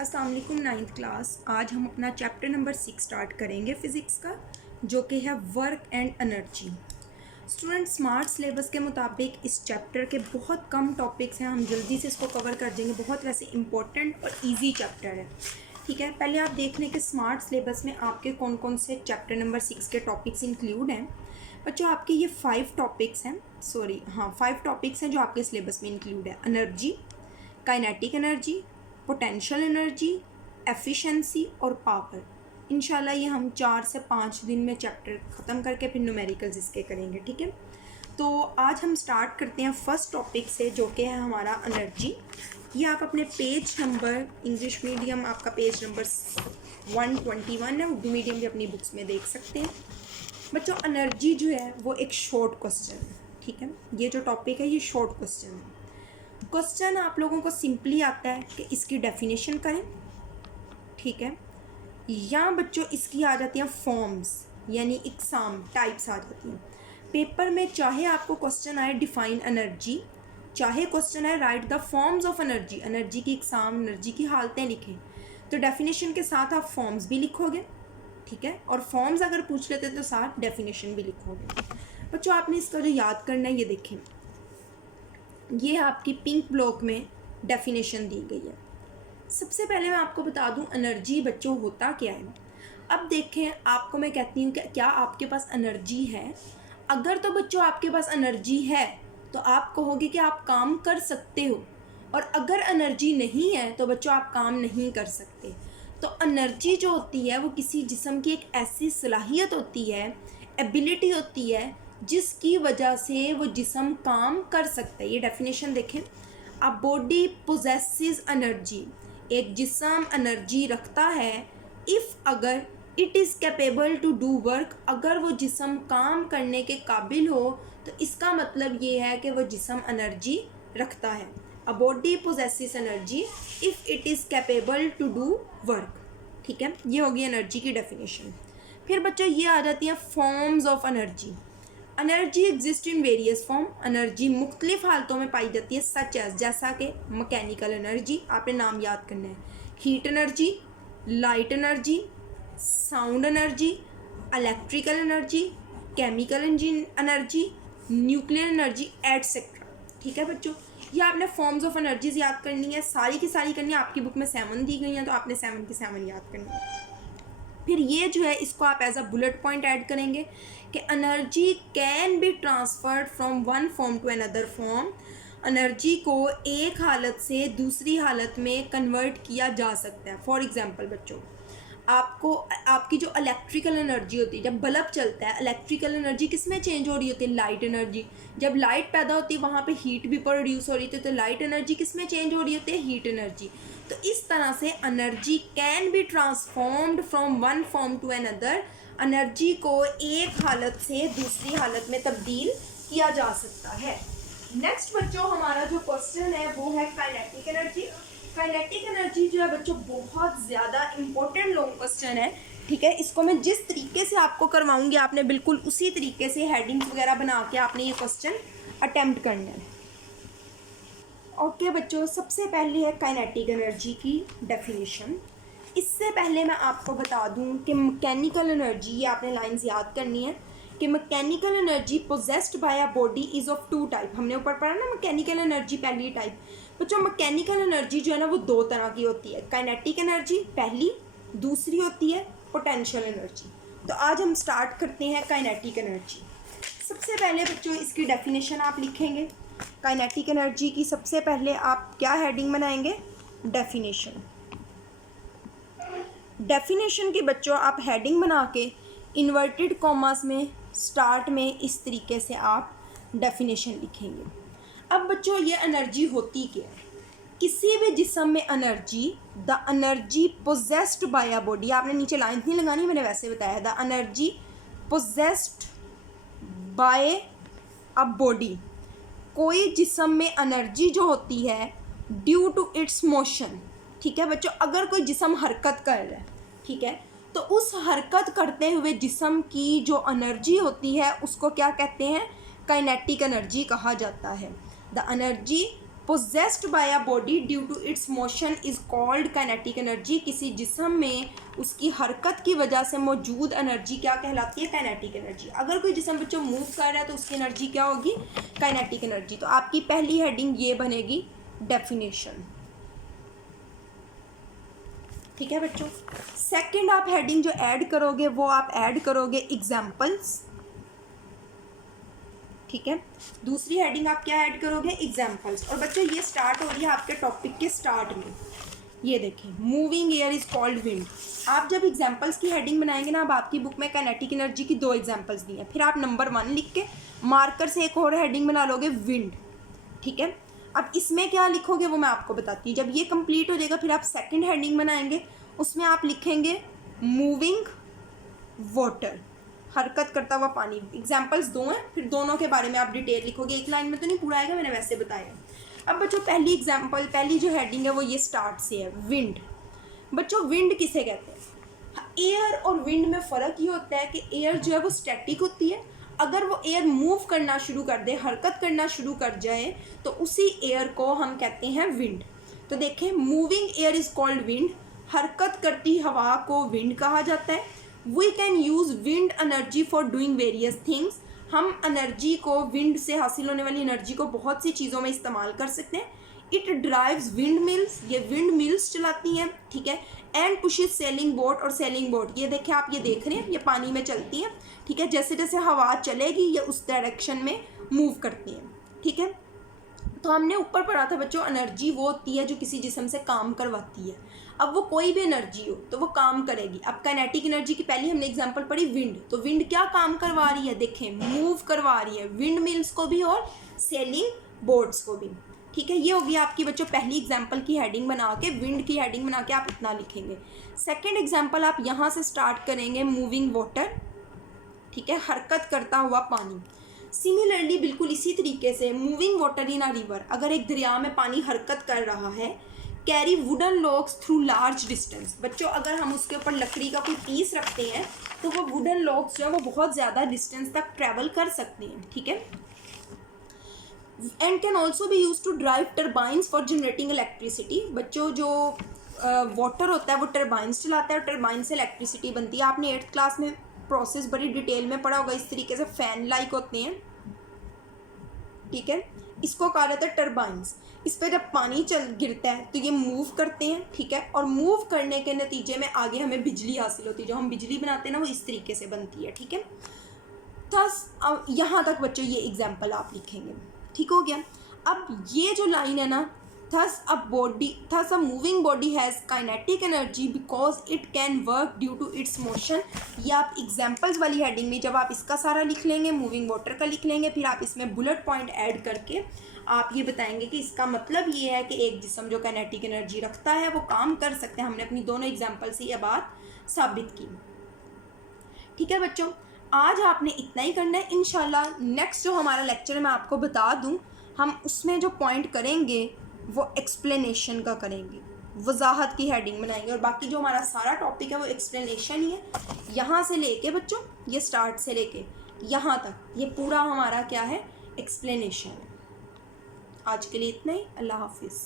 अस्सलाम वालेकुम ninth class. आज हम अपना चैप्टर नंबर 6 स्टार्ट करेंगे फ़िज़िक्स का, जो कि है work and energy. Student, smart syllabus के मुताबिक इस चैप्टर के बहुत कम टॉपिक्स हैं, हम जल्दी से इसको कवर कर देंगे। बहुत वैसे इंपॉर्टेंट और इजी चैप्टर है, ठीक है। पहले आप देख लें कि स्मार्ट सिलेबस में आपके कौन कौन से चैप्टर नंबर 6 के टॉपिक्स इंक्लूड हैं। बच्चों, आपके ये 5 टॉपिक्स हैं, 5 टॉपिक्स हैं जो आपके सिलेबस में इंक्लूड है। Energy, kinetic energy, potential energy, efficiency और पावर। इंशाल्लाह ये हम 4 से 5 दिन में चैप्टर ख़त्म करके फिर न्यूमेरिकल्स इसके करेंगे, ठीक है। तो आज हम स्टार्ट करते हैं फर्स्ट टॉपिक से, जो कि है हमारा एनर्जी। ये आप अपने पेज नंबर, इंग्लिश मीडियम आपका पेज नंबर 121 है, उर्दू मीडियम भी अपनी बुक्स में देख सकते हैं। बच्चों, एनर्जी जो है वो एक शॉर्ट क्वेश्चन है, ठीक है। ये जो टॉपिक है ये शॉर्ट क्वेश्चन है। क्वेश्चन आप लोगों को सिंपली आता है कि इसकी डेफिनेशन करें, ठीक है, या बच्चों इसकी आ जाती हैं फॉर्म्स, यानी इकसाम टाइप्स आ जाती हैं पेपर में। चाहे आपको क्वेश्चन आए डिफाइन एनर्जी, चाहे क्वेश्चन आए right the forms of energy, energy की इकसाम, एनर्जी की हालतें लिखें, तो डेफिनेशन के साथ आप फॉर्म्स भी लिखोगे, ठीक है। और फॉर्म्स अगर पूछ लेते तो साथ डेफिनेशन भी लिखोगे। बच्चों, आपने इसका जो याद करना है, ये देखें, ये आपकी पिंक ब्लॉक में डेफिनेशन दी गई है। सबसे पहले मैं आपको बता दूं एनर्जी बच्चों होता क्या है। अब देखें, आपको मैं कहती हूँ कि क्या आपके पास एनर्जी है। अगर तो बच्चों आपके पास एनर्जी है तो आप कहोगे कि आप काम कर सकते हो, और अगर एनर्जी नहीं है तो बच्चों आप काम नहीं कर सकते। तो एनर्जी जो होती है वो किसी जिस्म की एक ऐसी सलाहियत होती है, एबिलिटी होती है, जिसकी वजह से वो जिस्म काम कर सकता है। ये डेफिनेशन देखें, अ बॉडी पोजेसेस एनर्जी, एक जिस्म एनर्जी रखता है इफ़ अगर it is capable to do work, अगर वो जिस्म काम करने के काबिल हो तो इसका मतलब ये है कि वो जिस्म एनर्जी रखता है। A body possesses energy if it is capable to do work, ठीक है। ये होगी एनर्जी की डेफिनेशन। फिर बच्चों ये आ जाती है forms of energy. Energy exist in various form, energy मुख्तलिफ हालतों में पाई जाती है, सच एज, जैसा कि मैकेनिकल एनर्जी, आपने नाम याद करना है, heat energy, light energy, sound energy, electrical energy, chemical energy, nuclear energy etcetera, ठीक है बच्चों। ये आपने फॉर्म्स ऑफ एनर्जीज याद करनी है, सारी की सारी करनी है। आपकी बुक में 7 दी गई हैं तो आपने 7 की 7 याद करनी है। फिर ये जो है इसको आप as a bullet point add करेंगे कि energy can be transferred from one form to another form, energy को एक हालत से दूसरी हालत में कन्वर्ट किया जा सकता है। फॉर एग्जांपल बच्चों, आपको आपकी जो इलेक्ट्रिकल एनर्जी होती है, जब बल्ब चलता है, इलेक्ट्रिकल एनर्जी किस में चेंज हो रही होती है, लाइट एनर्जी। जब लाइट पैदा होती है वहाँ पे हीट भी प्रोड्यूस हो रही होती है, तो लाइट एनर्जी किस में चेंज हो रही होती है, हीट एनर्जी। तो इस तरह से energy can be transformed from one form to another, energy को एक हालत से दूसरी हालत में तब्दील किया जा सकता है। नेक्स्ट बच्चों, हमारा जो क्वेश्चन है वो है काइनेटिक एनर्जी। काइनेटिक एनर्जी जो है बच्चों बहुत ज़्यादा इंपॉर्टेंट लॉन्ग क्वेश्चन है, ठीक है। इसको मैं जिस तरीके से आपको करवाऊंगी आपने बिल्कुल उसी तरीके से हेडिंग्स वगैरह बना के आपने ये क्वेश्चन अटेम्प्ट करना है। ओके बच्चों, सबसे पहले है काइनेटिक एनर्जी की डेफिनेशन। इससे पहले मैं आपको बता दूं कि मैकेनिकल एनर्जी, ये आपने लाइंस याद करनी है कि mechanical energy possessed by a body is of 2 type. हमने ऊपर पढ़ा ना मैकेनिकल एनर्जी पहली टाइप। बच्चों, मैकेनिकल एनर्जी जो है ना वो 2 तरह की होती है, काइनेटिक एनर्जी पहली, दूसरी होती है पोटेंशियल एनर्जी। तो आज हम स्टार्ट करते हैं काइनेटिक एनर्जी। सबसे पहले बच्चों इसकी डेफिनेशन आप लिखेंगे। काइनेटिक एनर्जी की सबसे पहले आप क्या हेडिंग बनाएंगे, डेफिनेशन। डेफिनेशन की बच्चों आप हेडिंग बना के इन्वर्टेड कॉमास में स्टार्ट में इस तरीके से आप डेफिनेशन लिखेंगे। अब बच्चों ये एनर्जी होती क्या है, किसी भी जिस्म में energy, the energy possessed by a body, आपने नीचे लाइन नहीं लगानी, मैंने वैसे बताया, the energy possessed by a body, कोई जिस्म में एनर्जी जो होती है ड्यू टू इट्स मोशन, ठीक है बच्चों। अगर कोई जिस्म हरकत कर रहा है, ठीक है, तो उस हरकत करते हुए जिस्म की जो एनर्जी होती है उसको क्या कहते हैं, काइनेटिक एनर्जी कहा जाता है। The energy possessed by a body due to its motion is called kinetic energy. किसी जिस्म में उसकी हरकत की वजह से मौजूद एनर्जी क्या कहलाती है? Kinetic energy. अगर कोई जिस्म बच्चों मूव कर रहा है तो उसकी एनर्जी क्या होगी? Kinetic energy. तो आपकी पहली हेडिंग ये बनेगी डेफिनेशन, ठीक है बच्चों। सेकंड आप हेडिंग जो ऐड करोगे वो आप ऐड करोगे एग्जाम्पल्स, ठीक है। दूसरी हेडिंग आप क्या ऐड करोगे? एग्जाम्पल्स। और बच्चों ये स्टार्ट हो रही है आपके टॉपिक के स्टार्ट में, ये देखें, moving air is called wind. आप जब एग्जाम्पल्स की हेडिंग बनाएंगे ना, अब आपकी बुक में काइनेटिक एनर्जी की 2 एग्जाम्पल्स दी हैं, फिर आप नंबर 1 लिख के मार्कर से एक और हेडिंग बना लोगे विंड, ठीक है। अब इसमें क्या लिखोगे वो मैं आपको बताती हूँ। जब ये कंप्लीट हो जाएगा फिर आप सेकंड हेडिंग बनाएंगे, उसमें आप लिखेंगे मूविंग वाटर, हरकत करता हुआ पानी। एग्जाम्पल्स 2 हैं, फिर दोनों के बारे में आप डिटेल लिखोगे। एक लाइन में तो नहीं पूरा आएगा, मैंने वैसे बताया। अब बच्चों पहली एग्जाम्पल, पहली जो हेडिंग है वो ये स्टार्ट से है, विंड। बच्चों विंड किसे कहते हैं? एयर और विंड में फ़र्क ये होता है कि एयर जो है वो स्टैटिक होती है। अगर वो एयर मूव करना शुरू कर दे, हरकत करना शुरू कर जाए, तो उसी एयर को हम कहते हैं विंड। तो देखें, moving air is called wind. हरकत करती हवा को विंड कहा जाता है। We can use wind energy for doing various things. हम एनर्जी को, विंड से हासिल होने वाली एनर्जी को बहुत सी चीज़ों में इस्तेमाल कर सकते हैं। इट ड्राइव्स विंड मिल्स, ये विंड मिल्स चलाती हैं, ठीक है। एंड पुशेस सेलिंग बोट, और सेलिंग बोट ये देखें, आप ये देख रहे हैं, ये पानी में चलती हैं, ठीक है। जैसे जैसे हवा चलेगी ये उस डायरेक्शन में मूव करती हैं, ठीक है। तो हमने ऊपर पढ़ा था बच्चों, एनर्जी वो होती है जो किसी जिस्म से काम करवाती है। अब वो कोई भी एनर्जी हो तो वो काम करेगी। अब काइनेटिक एनर्जी की पहली हमने एग्जांपल पढ़ी विंड, तो विंड क्या काम करवा रही है? देखें, मूव करवा रही है, विंड मिल्स को भी और सेलिंग बोट्स को भी, ठीक है। ये होगी आपकी बच्चों पहली एग्जाम्पल की हेडिंग बना के, विंड की हेडिंग बना के आप इतना लिखेंगे। सेकेंड एग्जाम्पल आप यहाँ से स्टार्ट करेंगे, मूविंग वाटर, ठीक है, हरकत करता हुआ पानी। सिमिलरली बिल्कुल इसी तरीके से, moving water in a river, अगर एक दरिया में पानी हरकत कर रहा है, carry wooden logs through large distance. बच्चों अगर हम उसके ऊपर लकड़ी का कोई पीस रखते हैं तो वो वुडन लॉग्स जो है वो बहुत ज़्यादा डिस्टेंस तक ट्रैवल कर सकते हैं, ठीक है। And can also be used to drive turbines for generating electricity. बच्चों जो वाटर होता है वो टर्बाइंस चलाता है, और टर्बाइन से इलेक्ट्रिसिटी बनती है। आपने 8th क्लास में प्रोसेस बड़ी डिटेल में पढ़ा होगा। इस तरीके से फैन लाइक होते हैं, ठीक है। इसको कहा जाता है टर्बाइंस। इस पर जब पानी गिरता है तो ये मूव करते हैं, ठीक है। और मूव करने के नतीजे में आगे हमें बिजली हासिल होती है। जो हम बिजली बनाते हैं ना वो इस तरीके से बनती है, ठीक है। थस अब यहाँ तक बच्चों ये एग्जाम्पल आप लिखेंगे, ठीक हो गया। अब ये जो लाइन है ना, thus a moving body has kinetic energy because it can work due to its motion। ये आप एग्जाम्पल्स वाली हेडिंग में जब आप इसका सारा लिख लेंगे, मूविंग वाटर का लिख लेंगे, फिर आप इसमें बुलेट पॉइंट ऐड करके आप ये बताएंगे कि इसका मतलब ये है कि एक जिस्म जो काइनेटिक एनर्जी रखता है वो काम कर सकते हैं। हमने अपनी दोनों एग्जाम्पल से ये बात साबित की, ठीक है बच्चों। आज आपने इतना ही करना है। इंशाल्लाह नेक्स्ट जो हमारा लेक्चर है मैं आपको बता दूं, हम उसमें जो पॉइंट करेंगे वो एक्सप्लेनेशन का करेंगे, वजाहत की हेडिंग बनाएंगे, और बाकी जो हमारा सारा टॉपिक है वो एक्सप्लेनेशन ही है। यहाँ से लेके बच्चों, ये स्टार्ट से लेके यहाँ तक ये पूरा हमारा क्या है? एक्सप्लेनेशन है। आज के लिए इतना ही। अल्लाह हाफिज़।